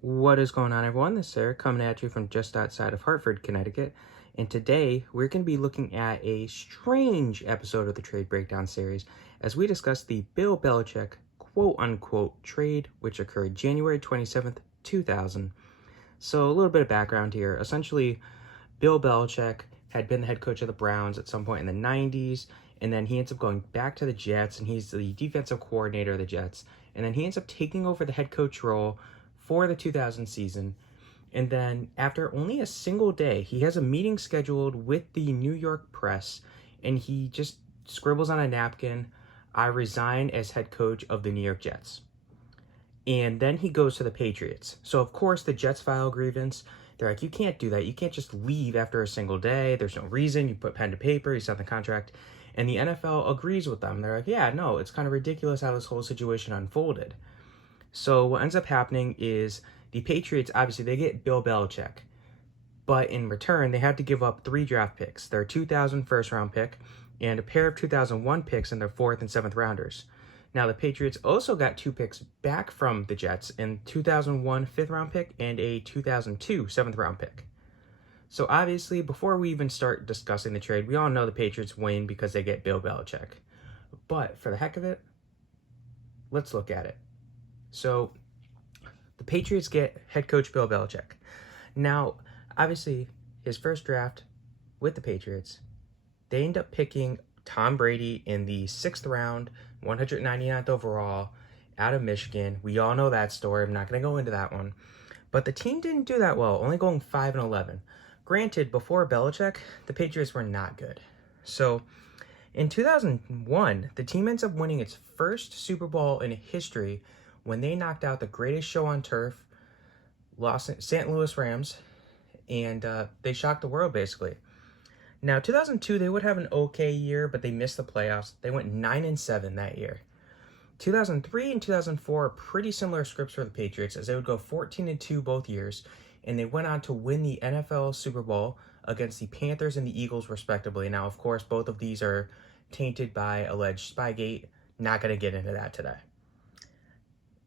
What is going on, everyone? This is Eric coming at you from just outside of Hartford, Connecticut. And today we're going to be looking at a strange episode of the Trade Breakdown series as we discuss the Bill Belichick quote unquote trade, which occurred January 27th, 2000. So, a little bit of background here. Essentially, Bill Belichick had been the head coach of the Browns at some point in the 90s, and then he ends up going back to the Jets, and he's the defensive coordinator of the Jets. And then he ends up taking over the head coach role for the 2000 season. And then after only a single day, he has a meeting scheduled with the New York press, and he just scribbles on a napkin, "I resign as head coach of the New York Jets." And then he goes to the Patriots. So, of course, the Jets file a grievance. They're like, you can't do that. You can't just leave after a single day. There's no reason. You put pen to paper. You sign the contract. And the NFL agrees with them. They're like, yeah, no, it's kind of ridiculous how this whole situation unfolded. So what ends up happening is the Patriots, obviously, they get Bill Belichick. But in return, they had to give up 3 draft picks. Their 2000 first-round pick and a pair of 2001 picks in their 4th and 7th rounders. Now, the Patriots also got 2 picks back from the Jets, in 2001 5th-round pick and a 2002 7th-round pick. So obviously, before we even start discussing the trade, we all know the Patriots win because they get Bill Belichick. But for the heck of it, let's look at it. So the Patriots get head coach Bill Belichick. Now, obviously, his first draft with the Patriots, they end up picking Tom Brady in the 6th round, 199th overall, out of Michigan. We all know that story. I'm not going to go into that one. But the team didn't do that well, only going 5-11. Granted, before Belichick, the Patriots were not good. So, in 2001, the team ends up winning its first Super Bowl in history when they knocked out the greatest show on turf, St. Louis Rams, and they shocked the world, basically. Now, 2002, they would have an okay year, but they missed the playoffs. They went 9-7 that year. 2003 and 2004 are pretty similar scripts for the Patriots, as they would go 14-2 both years, and they went on to win the NFL Super Bowl against the Panthers and the Eagles, respectively. Now, of course, both of these are tainted by alleged Spygate. Not going to get into that today.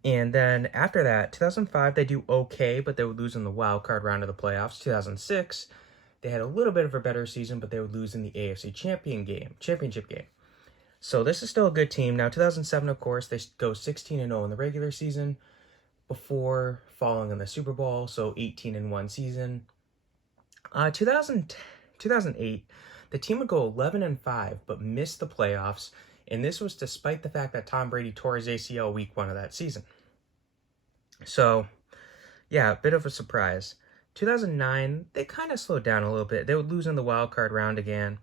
And then after that, 2005, they do okay, but they would lose in the wild card round of the playoffs. 2006, they had a little bit of a better season, but they would lose in the AFC championship game. So this is still a good team. Now, 2007, of course, they go 16-0 in the regular season before falling in the Super Bowl, so 18-1 season. 2008, the team would go 11-5, but missed the playoffs, and this was despite the fact that Tom Brady tore his ACL week 1 of that season. So, yeah, a bit of a surprise. 2009, they kind of slowed down a little bit. They would lose in the wild card round again.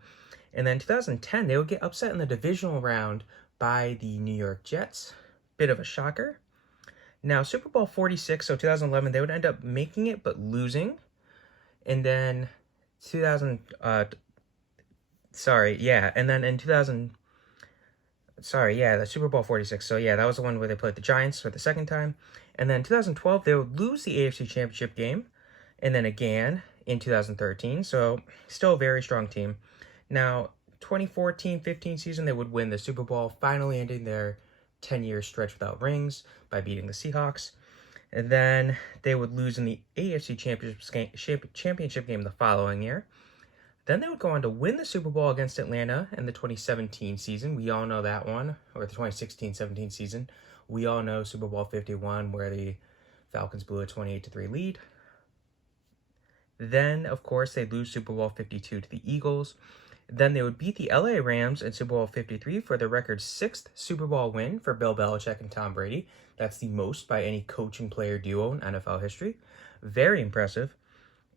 And then 2010, they would get upset in the divisional round by the New York Jets. Bit of a shocker. Now, Super Bowl 46, so 2011, they would end up making it but losing. And then and then in 2000, the Super Bowl 46. So, yeah, that was the one where they played the Giants for the second time. And then 2012, they would lose the AFC Championship game. And then again in 2013. So, still a very strong team. Now, 2014-15 season, they would win the Super Bowl, finally ending their 10-year stretch without rings by beating the Seahawks. And then they would lose in the AFC Championship game the following year. Then they would go on to win the Super Bowl against Atlanta in the 2017 season. We all know that one, or the 2016-17 season. We all know Super Bowl 51, where the Falcons blew a 28-3 lead. Then, of course, they lose Super Bowl 52 to the Eagles. Then they would beat the LA Rams in Super Bowl 53 for the record 6th Super Bowl win for Bill Belichick and Tom Brady. That's the most by any coach and player duo in NFL history. Very impressive.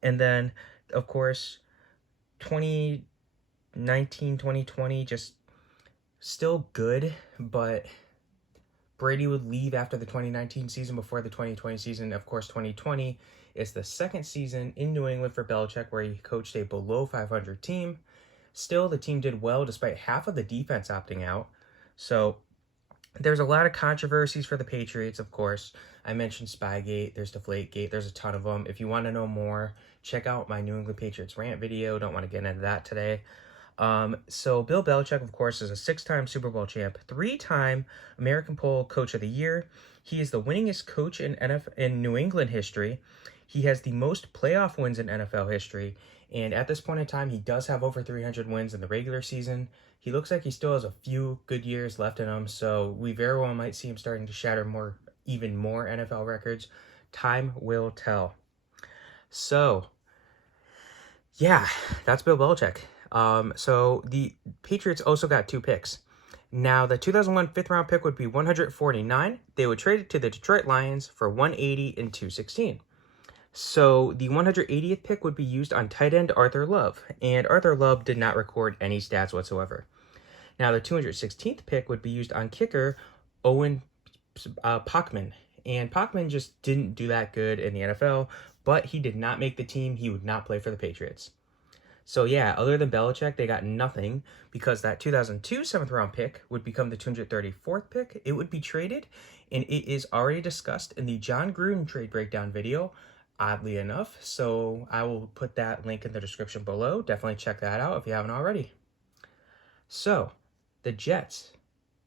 And then, of course, 2019, 2020, just still good, but Brady would leave after the 2019 season before the 2020 season. Of course, 2020 is the second season in New England for Belichick where he coached a below 500 team. Still, the team did well despite half of the defense opting out. So there's a lot of controversies for the Patriots, of course. I mentioned Spygate, there's Deflategate, there's a ton of them. If you want to know more, check out my New England Patriots rant video. Don't want to get into that today. So Bill Belichick, of course, is a 6-time Super Bowl champ, 3-time American Poll Coach of the Year. He is the winningest coach in New England history. He has the most playoff wins in NFL history. And at this point in time, he does have over 300 wins in the regular season. He looks like he still has a few good years left in him, so we very well might see him starting to shatter even more NFL records. Time will tell. So, yeah, that's Bill Belichick. So the Patriots also got 2 picks. Now, the 2001 fifth-round pick would be 149. They would trade it to the Detroit Lions for 180 and 216. So the 180th pick would be used on tight end Arthur Love, and Arthur Love did not record any stats whatsoever. Now, the 216th pick would be used on kicker Owen Pachman, and Pachman just didn't do that good in the NFL, but he did not make the team. He would not play for the Patriots. So yeah, other than Belichick, they got nothing, because that 2002 7th-round pick would become the 234th pick. It would be traded, and it is already discussed in the John Gruden trade breakdown video, oddly enough. So I will put that link in the description below. Definitely check that out if you haven't already. So, the Jets,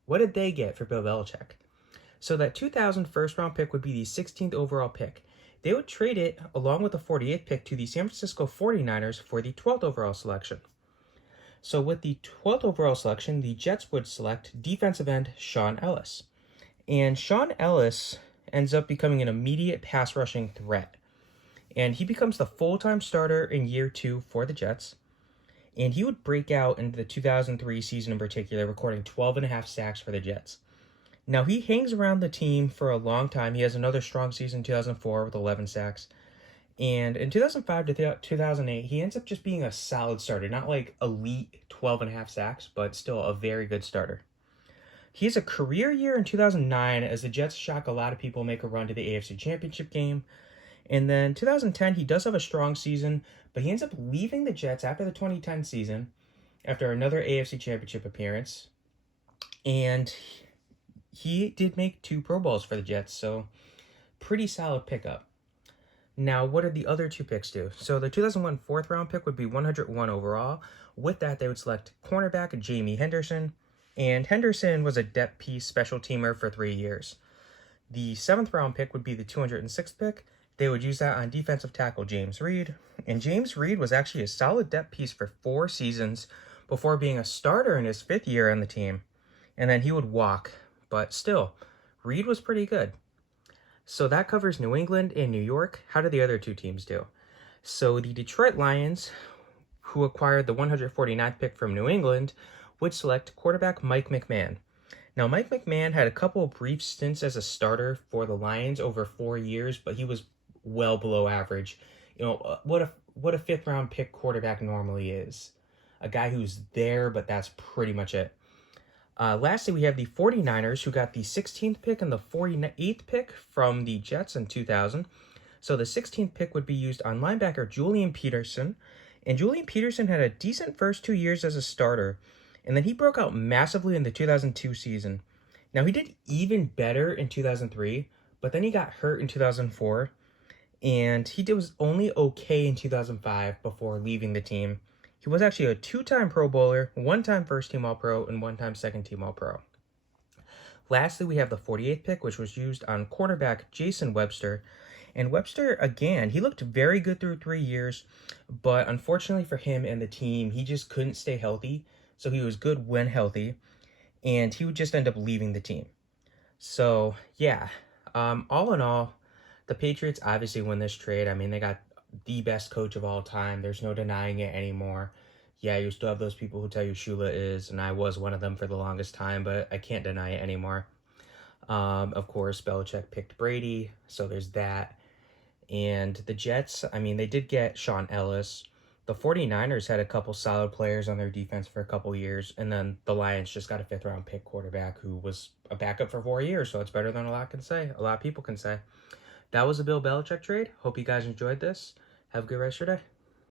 what did they get for Bill Belichick? So that 2000 first-round pick would be the 16th overall pick. They would trade it along with the 48th pick to the San Francisco 49ers for the 12th overall selection. So with the 12th overall selection, the Jets would select defensive end Shaun Ellis. And Shaun Ellis ends up becoming an immediate pass rushing threat. And he becomes the full-time starter in year 2 for the Jets. And he would break out into the 2003 season in particular, recording 12.5 sacks for the Jets. Now, he hangs around the team for a long time. He has another strong season in 2004 with 11 sacks. And in 2005 to 2008, he ends up just being a solid starter. Not like elite 12.5 sacks, but still a very good starter. He has a career year in 2009 as the Jets shock a lot of people, make a run to the AFC Championship game. And then 2010, he does have a strong season, but he ends up leaving the Jets after the 2010 season, after another AFC Championship appearance. And he did make 2 Pro Bowls for the Jets, so pretty solid pickup. Now, what did the other 2 picks do? So the 2001 4th-round pick would be 101 overall. With that, they would select cornerback Jamie Henderson, and Henderson was a depth piece special teamer for 3 years. The 7th-round pick would be the 206th pick. They would use that on defensive tackle James Reed, and James Reed was actually a solid depth piece for 4 seasons before being a starter in his 5th year on the team, and then he would walk. But still, Reed was pretty good. So that covers New England and New York. How did the other 2 teams do? So the Detroit Lions, who acquired the 149th pick from New England, would select quarterback Mike McMahon. Now, Mike McMahon had a couple of brief stints as a starter for the Lions over 4 years, but he was well below average. You know, what a 5th-round pick quarterback normally is. A guy who's there, but that's pretty much it. Lastly, we have the 49ers, who got the 16th pick and the 48th pick from the Jets in 2000. So the 16th pick would be used on linebacker Julian Peterson. And Julian Peterson had a decent first 2 years as a starter, and then he broke out massively in the 2002 season. Now, he did even better in 2003, but then he got hurt in 2004, and was only okay in 2005 before leaving the team. He was actually a 2-time Pro Bowler, 1-time first-team All-Pro, and 1-time second-team All-Pro. Lastly, we have the 48th pick, which was used on cornerback Jason Webster. And Webster, again, he looked very good through 3 years, but unfortunately for him and the team, he just couldn't stay healthy. So he was good when healthy, and he would just end up leaving the team. So, yeah, all in all, the Patriots obviously win this trade. I mean, they got the best coach of all time. There's no denying it anymore. Yeah, you still have those people who tell you Shula is, and I was one of them for the longest time, but I can't deny it anymore. Of course, Belichick picked Brady, so there's that. And the Jets, I mean, they did get Shaun Ellis. The 49ers had a couple solid players on their defense for a couple years, and then the Lions just got a 5th-round pick quarterback who was a backup for 4 years, so it's better than a lot of people can say. That was a Bill Belichick trade. Hope you guys enjoyed this. Have a good rest of your day.